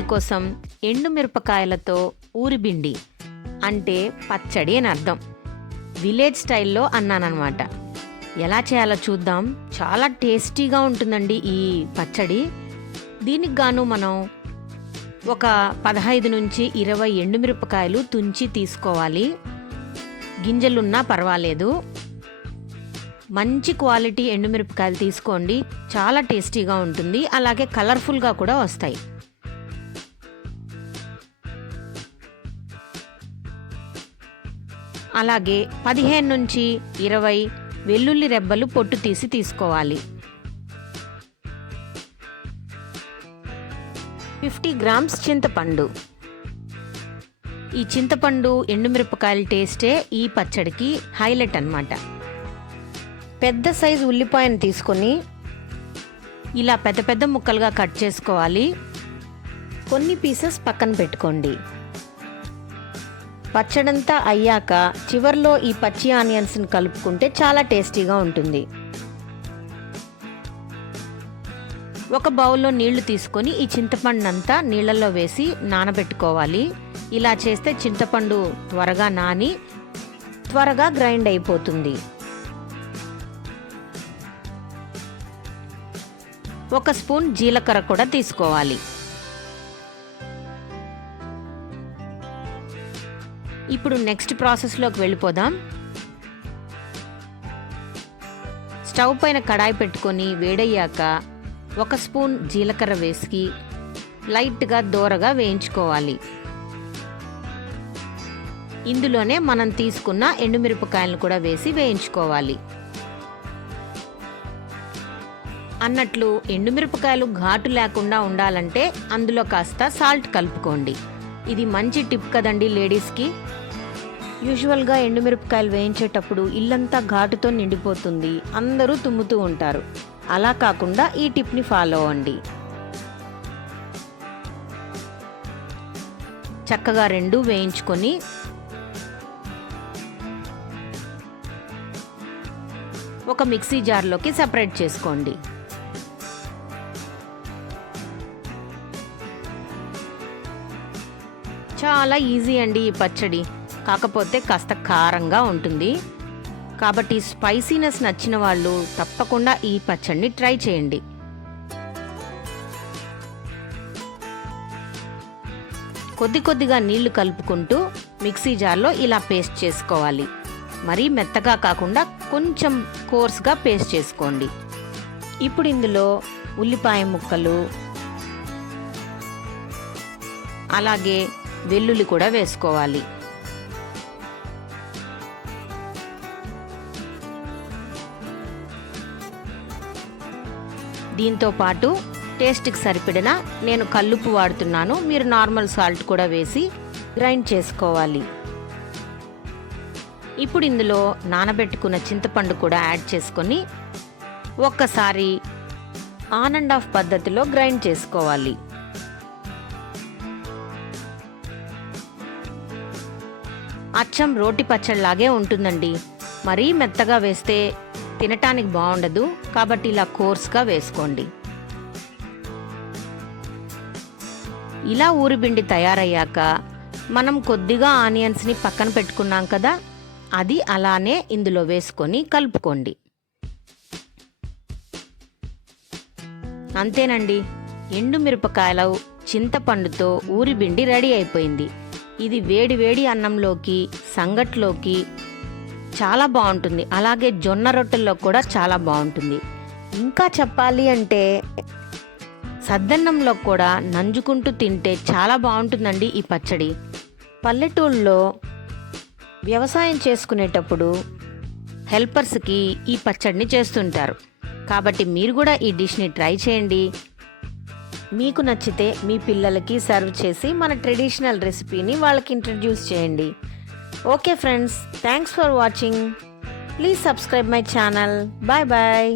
మీకోసం ఎండుమిరపకాయలతో ఊరిబిండి అంటే పచ్చడి అని అర్థం. విలేజ్ స్టైల్లో అన్నానన్నమాట. ఎలా చేయాలో చూద్దాం. చాలా టేస్టీగా ఉంటుందండి ఈ పచ్చడి. దీనికి గాను మనం ఒక 15 నుంచి 20 ఎండుమిరపకాయలు తుంచి తీసుకోవాలి. గింజలున్నా పర్వాలేదు. మంచి క్వాలిటీ ఎండుమిరపకాయలు తీసుకోండి, చాలా టేస్టీగా ఉంటుంది, అలాగే కలర్ఫుల్గా కూడా వస్తాయి. అలాగే 15 నుంచి 20 వెల్లుల్లి రెబ్బలు పొట్టు తీసి తీసుకోవాలి. 50 గ్రామ్స్ చింతపండు. ఈ చింతపండు ఎండుమిరపకాయల టేస్టే ఈ పచ్చడికి హైలైట్ అన్నమాట. పెద్ద సైజు ఉల్లిపాయను తీసుకొని ఇలా పెద్ద పెద్ద ముక్కలుగా కట్ చేసుకోవాలి. కొన్ని పీసెస్ పక్కన పెట్టుకోండి. పచ్చడంతా అయ్యాక చివర్లో ఈ పచ్చి ఆనియన్స్ని కలుపుకుంటే చాలా టేస్టీగా ఉంటుంది. ఒక బౌల్లో నీళ్లు తీసుకొని ఈ చింతపండునంతా నీళ్ళల్లో వేసి నానబెట్టుకోవాలి. ఇలా చేస్తే చింతపండు త్వరగా నాని త్వరగా గ్రైండ్ అయిపోతుంది. ఒక స్పూన్ జీలకర్ర కూడా తీసుకోవాలి. ఇప్పుడు నెక్స్ట్ ప్రాసెస్లోకి వెళ్ళిపోదాం. స్టవ్ పైన కడాయి పెట్టుకొని వేడయ్యాక ఒక స్పూన్ జీలకర్ర వేసి లైట్గా దోరగా వేయించుకోవాలి. ఇందులోనే మనం తీసుకున్న ఎండుమిరపకాయలను కూడా వేసి వేయించుకోవాలి. అన్నట్లు ఎండుమిరపకాయలు ఘాటు లేకుండా ఉండాలంటే అందులో కాస్త సాల్ట్ కలుపుకోండి. ఇది మంచి టిప్ కదండి లేడీస్కి. యూజువల్గా ఎండుమిరపకాయలు వేయించేటప్పుడు ఇల్లంతా ఘాటుతో నిండిపోతుంది, అందరూ తుమ్ముతూ ఉంటారు. అలా కాకుండా ఈ టిప్ని ఫాలో అవ్వండి. చక్కగా రెండు వేయించుకొని ఒక మిక్సీ జార్లోకి సపరేట్ చేసుకోండి. చాలా ఈజీ అండి ఈ పచ్చడి, కాకపోతే కాస్త కారంగా ఉంటుంది. కాబట్టి స్పైసీనెస్ నచ్చిన వాళ్ళు తప్పకుండా ఈ పచ్చడిని ట్రై చేయండి. కొద్ది కొద్దిగా నీళ్లు కలుపుకుంటూ మిక్సీ జార్లో ఇలా పేస్ట్ చేసుకోవాలి. మరీ మెత్తగా కాకుండా కొంచెం కోర్స్గా పేస్ట్ చేసుకోండి. ఇప్పుడు ఇందులో ఉల్లిపాయ ముక్కలు అలాగే వెల్లుల్లి కూడా వేసుకోవాలి. దీంతో పాటు టేస్ట్కి సరిపడిన నేను కల్లుప్పు వాడుతున్నాను, మీరు నార్మల్ సాల్ట్ కూడా వేసి గ్రైండ్ చేసుకోవాలి. ఇప్పుడు ఇందులో నానబెట్టుకున్న చింతపండు కూడా యాడ్ చేసుకొని ఒక్కసారి ఆన్ అండ్ ఆఫ్ పద్ధతిలో గ్రైండ్ చేసుకోవాలి. అచ్చం రోటి పచ్చడిలాగే ఉంటుందండి. మరీ మెత్తగా వేస్తే తినటానికి బాగుండదు, కాబట్టి ఇలా కోర్స్గా వేసుకోండి. ఇలా ఊరిబిండి తయారయ్యాక మనం కొద్దిగా ఆనియన్స్ని పక్కన పెట్టుకున్నాం కదా, అది అలానే ఇందులో వేసుకొని కలుపుకోండి. అంతేనండి, ఎండుమిరపకాయల చింతపండుతో ఊరిబిండి రెడీ అయిపోయింది. ఇది వేడి వేడి అన్నంలోకి సంగట్లోకి చాలా బాగుంటుంది, అలాగే జొన్న రొట్టెల్లో కూడా చాలా బాగుంటుంది. ఇంకా చెప్పాలి అంటే సద్దన్నంలో కూడా నంజుకుంటూ తింటే చాలా బాగుంటుందండి ఈ పచ్చడి. పల్లెటూళ్ళలో వ్యవసాయం చేసుకునేటప్పుడు హెల్పర్స్కి ఈ పచ్చడిని చేస్తుంటారు. కాబట్టి మీరు కూడా ఈ డిష్ని ట్రై చేయండి. మీకు నచ్చితే మీ పిల్లలకి సర్వ్ చేసి మన ట్రెడిషనల్ రెసిపీని వాళ్ళకి ఇంట్రడ్యూస్ చేయండి. Okay friends, thanks for watching. Please subscribe my channel. Bye bye.